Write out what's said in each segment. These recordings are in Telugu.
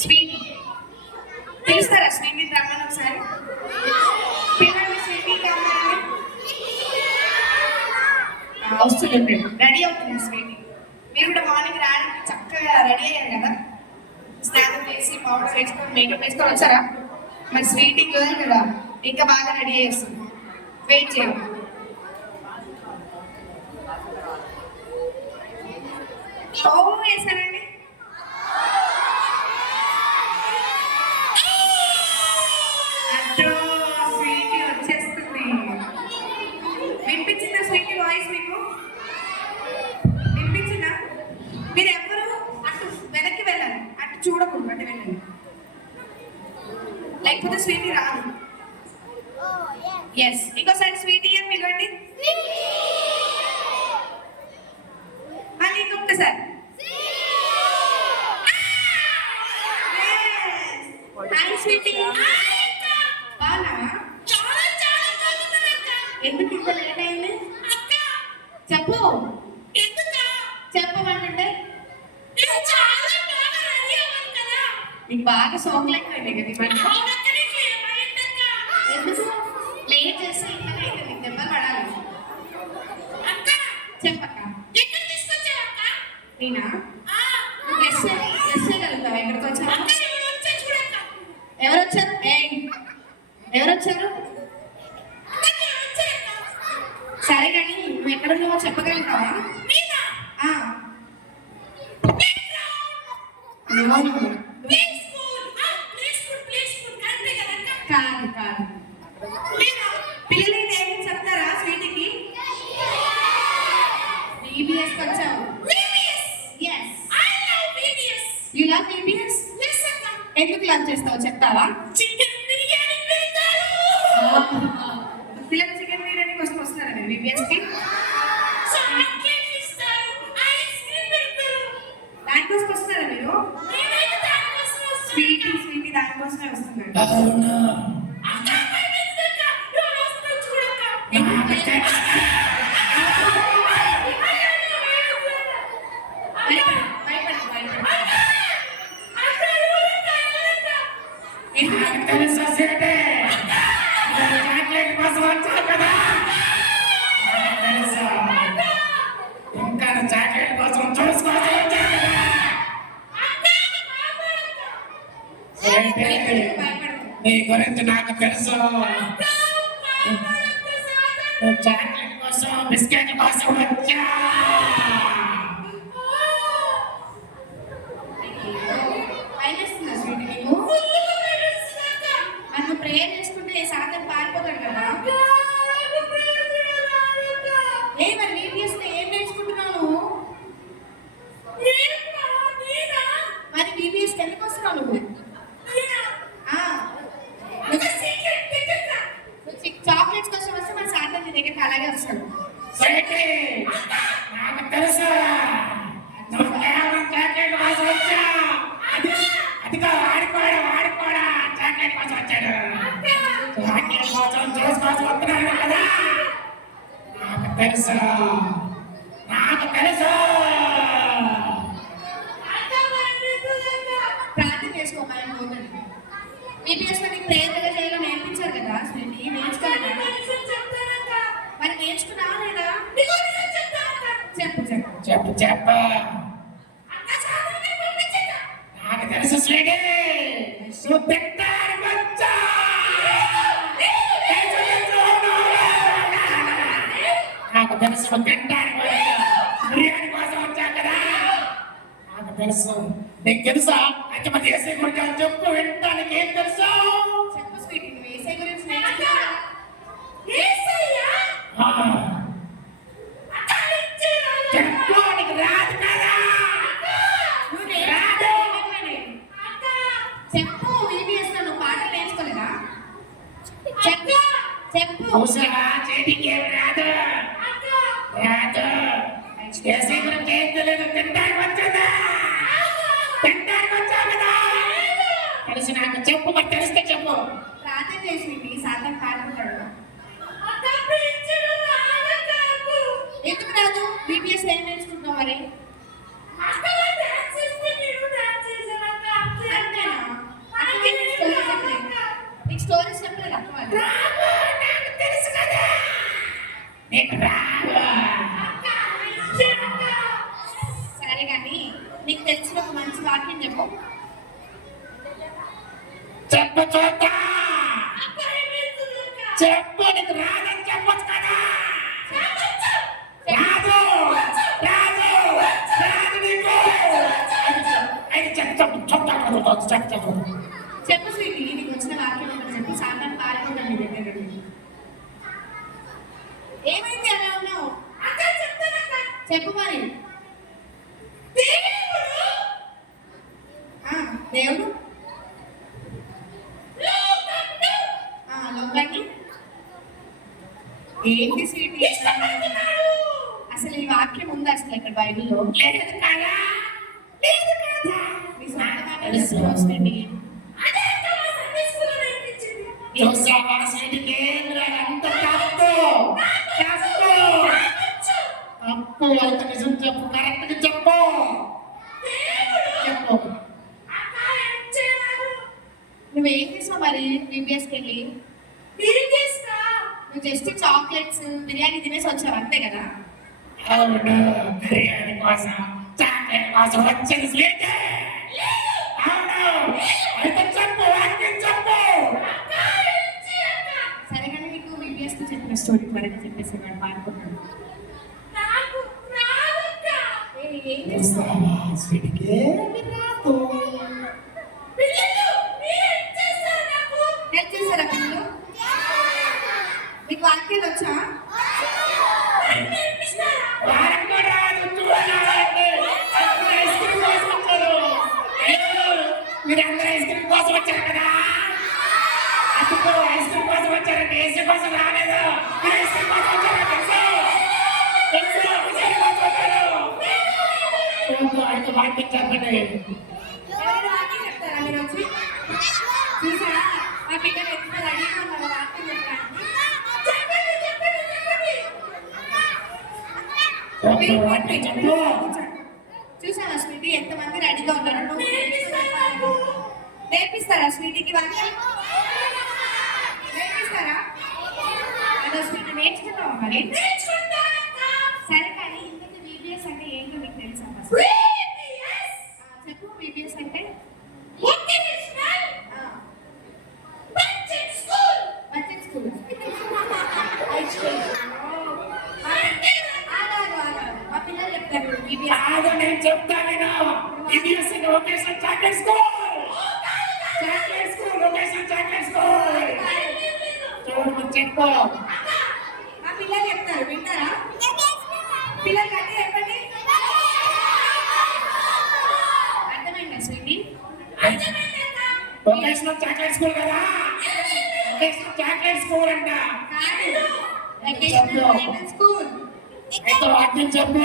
స్వీటీ పిలుస్తారా? స్వీటీ రమ్మని ఒకసారి పిల్లల్ని. స్వీటీ కావాలండి, వస్తుందండి. రెడీ అవుతుంది స్వీటీ. మీరు కూడా మార్నింగ్ రావడానికి చక్కగా రెడీ అయ్యారు కదా, స్నానం చేసి పౌడర్ వేసుకొని మేకప్ వేసుకొని వచ్చారా? మరి స్వీటీ గర్ల్ కదా, ఇంకా బాగా రెడీ చేస్తుంది. వెయిట్ చేయండి. వేసానండి. అట్టో స్వీటీ వచ్చేస్తుంది. వినిపించిందా స్వీటీ వాయిస్ మీకు? వినిపించిందా? మీరు ఎవరు అటు వెనక్కి వెళ్ళాలి, అటు చూడకూడదు, అటు వెళ్ళండి, లేకపోతే స్వీటీ రాదు. ఎస్, ఇంకోసారి స్వీటీ అని పిలవండి. మళ్ళీ ఇంకొకసారి. హాయ్ స్వీటీ, బాగున్నావా? ఎందుకు ఇంత లేట్ అయింది? చెప్పు. చెప్పమంటుంటే నీకు బాగా సోకులు ఎక్కువైనాయి కదా. ఎందుకు లేట్ చేస్తే ఇంకా అయితే నీకు దెబ్బ పడాలి. చెప్పక్క. నేనా? ఎస్ చేయగలుగుతావా? ఎక్కడికి వచ్చావు? ఎవరొచ్చారు? ఎవరొచ్చారు? సరే కానీ నువ్వు ఎక్కడున్నావో చెప్పగలుగుతావా? కాదు కాదు, పిల్లలకి ఏమీ చెప్తారా స్వీటీకి? బీబీఎస్ వచ్చావు. You love BBS? ఎందుకు లవ్ చేస్తావు చెప్తావా? పిల్లలు చికెన్ బిర్యానీ కోసం వస్తున్నారా మీరు బీబీఎస్ కి? దానికోసం వస్తున్నారా మీరు? స్వీటీ దానికోసమే వస్తున్నారు. నీ గురించి నాకు తెలుసు. చాక్లెట్ కోసం బిస్కెట్ కోసం వచ్చా. మనం ప్రేయర్ చేసుకుంటే సాయంత్రం పారిపోతాడు కదా. మరి బీబీఎస్ ఏం నేర్చుకుంటున్నావు? మరి బీబీఎస్ ఎందుకు వస్తున్నావు నువ్వు? చాక్లెట్స్ కోసం వస్తే మన సాయంత్రం నీ దగ్గరికి అలాగే వస్తాడు. నాకు తెలుసు చాక్లెట్ కోసం వచ్చా. అదిగా వాడిపోడా చాక్లెట్ కోసం వచ్చాడు. చాక్లెట్ కోసం జ్యూస్ కోసం వస్తున్నాడు కదా. నాకు తెలుసు. ప్రార్థన చేసుకోమని పోతుంది. బీబీఎస్ లో నీకు ప్రేయర్గా చేయాలో నేర్పించారు కదా స్వీటీ, నేర్చుకోలేదా? మరి నేర్చుకున్నావా లేదా? చెప్పు. నాకు తెలుసు స్వీటీ. నాకు తెలుసు బిర్యానీ కోసం వచ్చా కదా. నాకు తెలుసు. నీకు తెలుసా? అయితే మరి ఏసై గురించి చెప్పు, వింటానికి ఏం తెలుసు? చెప్పు స్వీటీ, నువ్వు ఏసై గురించి చెప్పు. నీకు రాదు కదా? చెప్పు. బీబీఎస్ లో నువ్వు పాటలు నేర్చుకోలేదా? చెప్పు. చేతికి ఏం రాదు. ఏసై గురించి ఏం తెలియదు. తింటానికి వచ్చా కదా. తెలుసు నాకు. చెప్పు, మరి తెలిస్తే చెప్పు. ప్రార్థన చేసి సాయంత్రం పాడుకుంటాడు. ఎందుకు రాదు? బీబీఎస్ ఏం నేర్చుకుంటున్నావు మరి? అంతేనా? చెప్పు చెప్పు. చెప్పు స్వీటీ, నీకు వచ్చిన వాక్యం ఒకటి చెప్పు. సామాన్ పారిపోతాను నీ దగ్గర నుండి. ఏమైంది అలా ఉన్నావు? చెప్పు మరి. దేవుడు లోకాన్ని ఏంటి స్వీటీ? అసలు ఈ వాక్యం ఉందా అసలు ఇక్కడ బైబిల్లో? లేదు కదా, లేదు కదా. మీ సొంత మాటలు వస్తుంది. చూసావా స్వీటీకి అంత తప్పు తప్పు తప్పు. అంత నిజం చెప్పు, కరెక్ట్గా చెప్పు చెప్పు. నువ్వేం చేసావు మరి బీబీఎస్కి వెళ్ళి? నువ్వు జస్ట్ చాక్లెట్స్ బిర్యానీ తినేసి వచ్చావు అంతే కదా? అవును, బిర్యానీ కోసం చాక్లెట్ కోసం వచ్చింది స్వీటీ. అవును, అయితే చెప్పు, వాక్యం చెప్పు. సరే కానీ నీకు బీబీఎస్ తో చెప్పిన స్టోరీ త్వరగా చెప్పేసి వాడు పాడుకుంటాడు. ఏం చేస్తావు? చూసావా స్వీటీకి రాదు. హెల్ప్ చేస్తారా పిల్లలు? మీకు వాక్యాలు వచ్చా? వారికి రాదు, చూడాలండి. అందరూ ఐస్ క్రీమ్ కోసం వచ్చారు. అయ్యో, మీరందరూ ఐస్ క్రీమ్ కోసం వచ్చారు కదా. అందుకు ఐస్ క్రీమ్ కోసం వచ్చారండి, ఏసీ కోసం రాలేదు. మీరు ఐస్ క్రీమ్ కోసం వచ్చారు తెలుసు తెలుసు, విజయ్ కోసం వచ్చారు. అయితే వాక్యం చెప్పండి. ఎవరైనా వాక్యం చెప్తారా మీరు వచ్చి? చూసారా మా పిల్లలు ఎంత రెడీగా ఉన్నారు వాక్యం చెప్పడానికి. వాక్యం చెప్పు. చూసావా స్వీటీ ఎంతమంది రెడీగా ఉన్నారు? నువ్వు నేర్పిస్తారా స్వీటీకి వాక్యం? నేర్పిస్తారా? అదో స్వీటీ నేర్చుకున్నావా మరి? సరే కానీ ఇంతకీ బీబీఎస్ అంటే ఏంటో నీకు తెలుసా? చెప్పు బీబీఎస్ అంటే. Budget school. మా పిల్లలు చెప్తారు బీబీఎస్. కాదు, నేను చెప్తాను విను. EBSC location chocolate school. Chocolate school, location chocolate school. చూడు చెప్పు. మా పిల్లలు చెప్తారు, వింటారా? పిల్లలు కట్టి చెప్పండి. అర్థమైందా స్వీటీ? లొకేషన్ చాక్లెట్ స్కూల్ కదా. లొకేషన్ చాక్లెట్ స్కూల్ అంట. కాదు, లొకేషన్ స్కూల్. అయితే వాక్యం చెప్పు.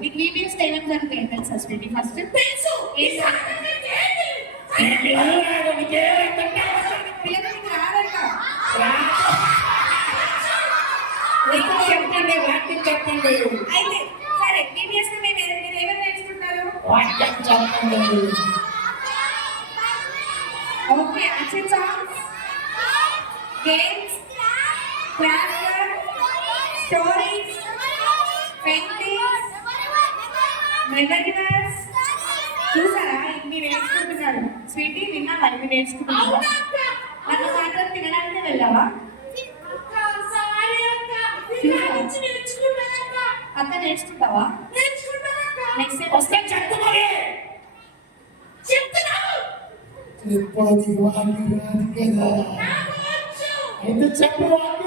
మీకు బీబీఎస్ ఏమేమి జరుగుతాయి తెలుసా స్వీటీ? ఫస్ట్ తెలుసు. పిల్లలకి రాదంట. చెప్పండి, వాక్యం చెప్పండి. అయితే సరే, బీబీఎస్ లో మీరు ఏమేమి నేర్చుకుంటారు? వాక్యం చెప్పండి. Okay, action songs, games, craft, stories, paintings, memories. చూసారా ఇన్ని నేర్చుకుంటున్నారు? స్వీటీ విన్నావా ఇన్ని నేర్చుకుంటున్నావా? అన్న మాత్రం తినడానికి వెళ్ళావా? అక్క నేర్చుకుంటావా? నెక్స్ట్ వస్తే చెప్పు మరి. చెప్పది వాక్యం రాదు కదా. అయితే చెప్పు వాక్యం.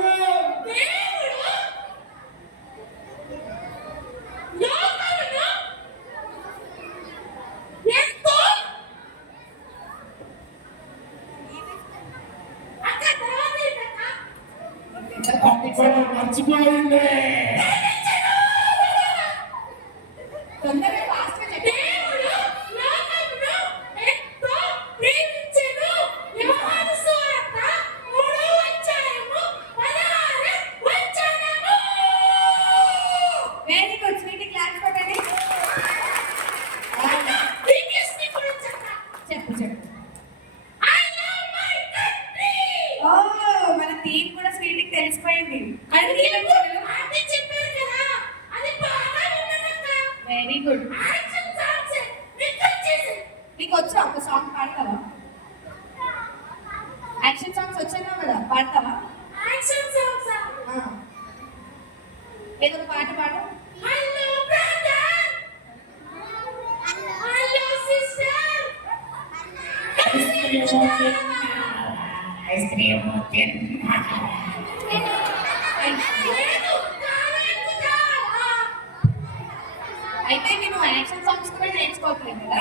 మర్చిపోయింది. తొందరగా ఫాస్ట్ గా చెప్పు. వెరీ గుడ్ స్వీటీ, క్లాస్ కొట్టండి. చెప్పు చెప్పు. ఓ, మన థీమ్ కూడా స్వీటీకి తెలిసిపోయింది. Very good. నీకు వచ్చా ఒక సాంగ్ పాడతావా? యాక్షన్ సాంగ్స్ వచ్చాను కదా, పాడతావా? ఏదో ఒక పాట పాడు. ఐస్ క్రీమ్ తిన్నా అయితే నేను యాక్షన్ సాంగ్స్ కూడా నేర్చుకోవట్లేదు కదా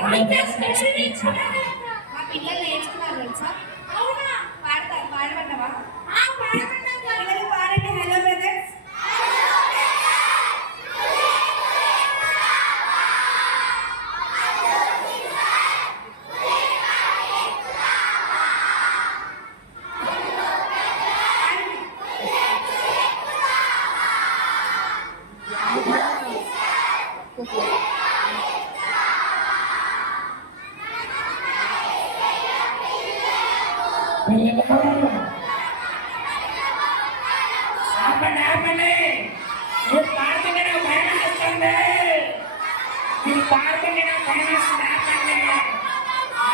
మా పిల్లలు నేర్చుకున్నారు తెలుసా అవునా పాడతారు పాడమంటావా పిల్లలు పాడండి హలో బ్రదర్స్ ఆపండి ఆపండి మీరు పాడుతుంటే నాకు భయం వేస్తుంది మీరు పాడుతుంటే నాకు భయం వేస్తుంది ఆపండి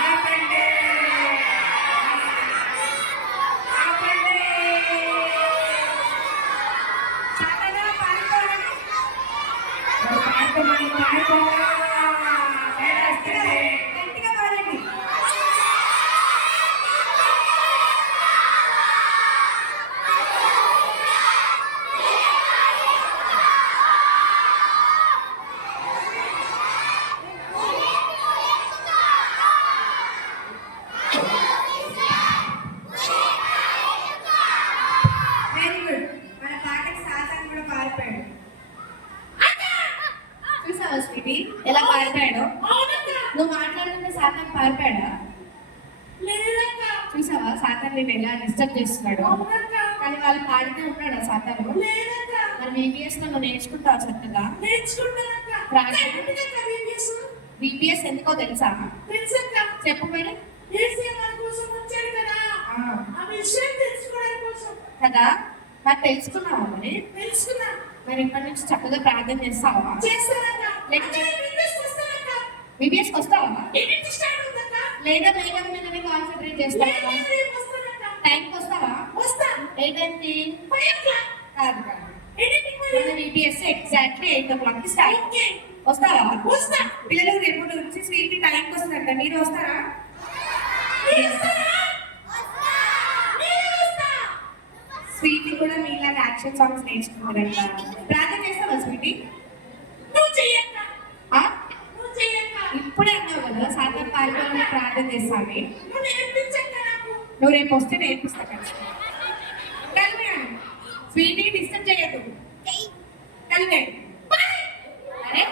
ఆపండి ఆపండి చక్కగా పాడుకోవాలి పాడుతున్నాను పాడుతున్నా భయం వేస్తుంది గట్టిగా పాడండి వెరీ గుడ్ మన పాటకి సాతాన్ కూడా పారిపోయాడు చూసావా స్వీటీ ఎలా పారిపోయాడు నువ్వు మాట్లాడుతుంటే సాతాన్ పారిపోయాడా చూసావా సాతాన్ నేను ఎలా డిస్టర్బ్ చేస్తున్నాడు కానీ వాళ్ళు పాడితే ఉన్నాడా సాతాను మరి బీబీఎస్ లో నువ్వు నేర్చుకుంటావు చక్కగా బీబీఎస్ ఎందుకో తెలుసా చెప్పు మరి కదా మరి తెలుసుకున్నావా మరి ఇప్పటి నుంచి చక్కగా ప్రార్థన చేస్తావా బీబీఎస్ వస్తావా లేదా మేకప్ మీదనే కాన్సన్ట్రేట్ చేస్తావా టైంకి వస్తావా ఏ టైంకి కాదు కాదు మన బీబీఎస్ ఎగ్జాక్ట్లీ 8 o'clock స్టార్ట్ వస్తావా పిల్లలు రేపు నుంచి స్వీట్ టైంకి వస్తుందంట మీరు వస్తారా స్వీటీ కూడా మీలాగా యాక్షన్ సాంగ్స్ నేర్చుకుంటారంట ప్రార్థన చేస్తావా స్వీటీ ఆ? ఇప్పుడే అన్నావు కదా సాయంత్రం పాల్గొని ప్రార్థన చేస్తాను నువ్వు రేపు వస్తే నేర్పిస్తా కలిగాను స్వీటీ డిస్టర్బ్ చేయదు కలిగాడు అరే